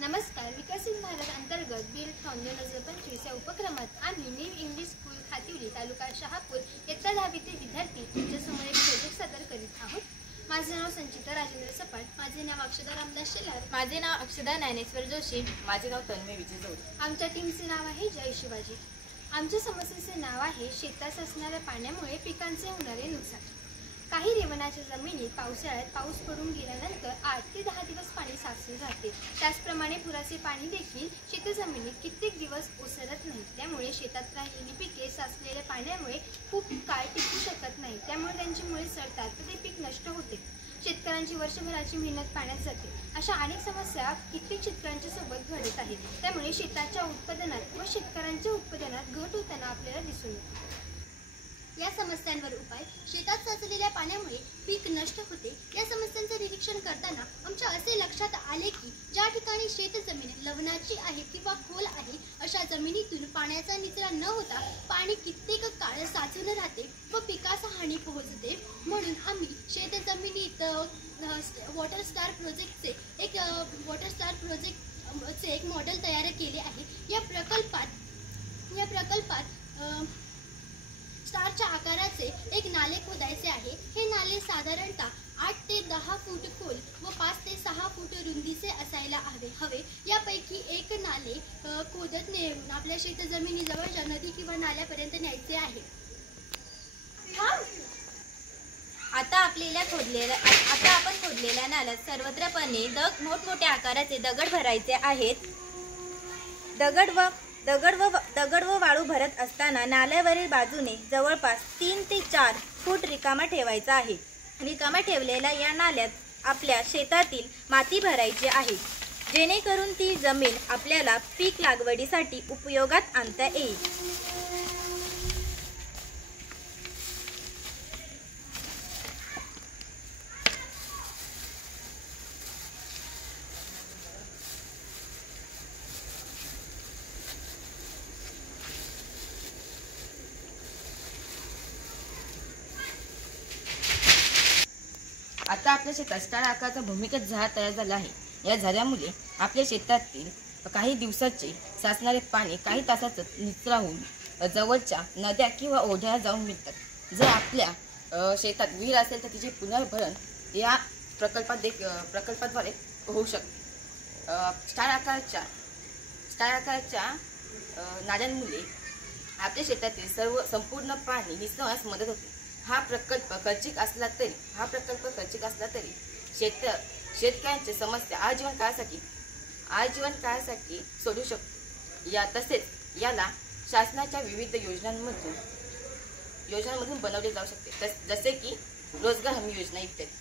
नमस्कार. विकसित भारत अंतर्गत बिल 2025 या उपक्रमात आम्ही न्यू इंग्लिश स्कूल खातिवली तालुका शहापूर इयत्ता 10वी ते विद्यार्थी तुमच्यासमोर एक प्रोजेक्ट सादर करीत आहोत. माझे नाव संचिता राजेंद्र सपाट. माझे नाव अक्षदा रामदास शेलार. माझे नाव अक्षदा ज्ञानेश्वर जोशी. माझे नाव तन्मय विजय जोडे. आमच्या टीमचे नाव आहे जय शिवाजी. आमच्या समस्येचे नाव आहे शेतात साचणाऱ्या पाण्यामुळे पिकांचे होणारे नुकसान. काही रेवणाच्या जमिनीत पावसाळ्यात पाऊस पडून गेल्यानंतर 8 ते 10 दिवस पाणी साचून राहते. त्याचप्रमाणे पुराचे पाणी देखील शेतजमिनीत कित्येक दिवस ओसरत नाही. त्यामुळे शेतात राहिलेली पिके साचलेल्या पाण्यामुळे खूप काळ टिकू शकत नाही. त्यामुळे त्यांची मुळे सडतात व ते पीक नष्ट होते. शेतकऱ्यांची वर्षभराची मेहनत पाण्यात जाते. अशा अनेक समस्या कित्येक शेतकऱ्यांच्या सोबत घडत आहेत. त्यामुळे शेताच्या उत्पादनात व शेतकऱ्यांच्या उत्पादनात घट होताना आपल्याला दिसून येते. या समस्यांवर उपाय. शेतात साचलेल्या पाण्यामुळे पीक नष्ट होते. या समस्यांचे निरीक्षण करताना आमच्या असे लक्षात आले की ज्या ठिकाणी शेतजमीन लवणाची आहे किंवा खोल आहे अशा जमिनीतून पाण्याचा निचरा न होता पाणी कित्येक काळ साचून राहते व पिकास हानी पोहोचते. म्हणून आम्ही शेतजमिनीत वॉटर स्टार प्रोजेक्टचे एक मॉडेल तयार केले आहे. या प्रकल्पात स्टारच्या आकाराचे एक नाले खोदायचे आहे. हे नाले साधारणतः 8 ते 10 फूट खोल व 5 ते 6 फूट रुंदीचे असायला हवे. यापैकी एक नाले खोदत नेऊन आपल्या शेतजमिनीजवळच्या नदी किंवा नाल्यापर्यंत न्यायचे आहे. आता आपण खोदलेल्या नाल्यात सर्वत्रपणे मोठमोठ्या आकाराचे दगड भरायचे आहेत. दगड व वाळू भरत असताना नाल्यावरील बाजूने जवळपास 3 ते 4 फूट रिकामा ठेवायचा आहे. रिकामा ठेवलेल्या या नाल्यात आपल्या शेतातील माती भरायची आहे, जेणेकरून ती जमीन आपल्याला पीक लागवडीसाठी उपयोगात आणता येईल. आता आपल्या शेतात स्टार आकाराचा भूमिगत झरा तयार झाला आहे. या झऱ्यामुळे आपल्या शेतातील काही दिवसाचे साचणारे पाणी काही तासात निचरा होऊन जवळच्या नद्या किंवा ओढ्याला जाऊन मिळतात. जर आपल्या शेतात विहीर असेल तर तिचे पुनर्भरण या प्रकल्पाद्वारे होऊ शकते. स्टार आकाराच्या नाल्यांमुळे आपल्या शेतातील संपूर्ण पाणी निचरण्यास मदत होते. हा प्रकल्प खर्चिक असला तरी शेतकऱ्यांची समस्या आजीवन काळासाठी सोडू शकतो. तसेच याला शासनाच्या विविध योजनांमधून बनवले जाऊ शकते, जसे की रोजगार हमी योजना इत्यादी.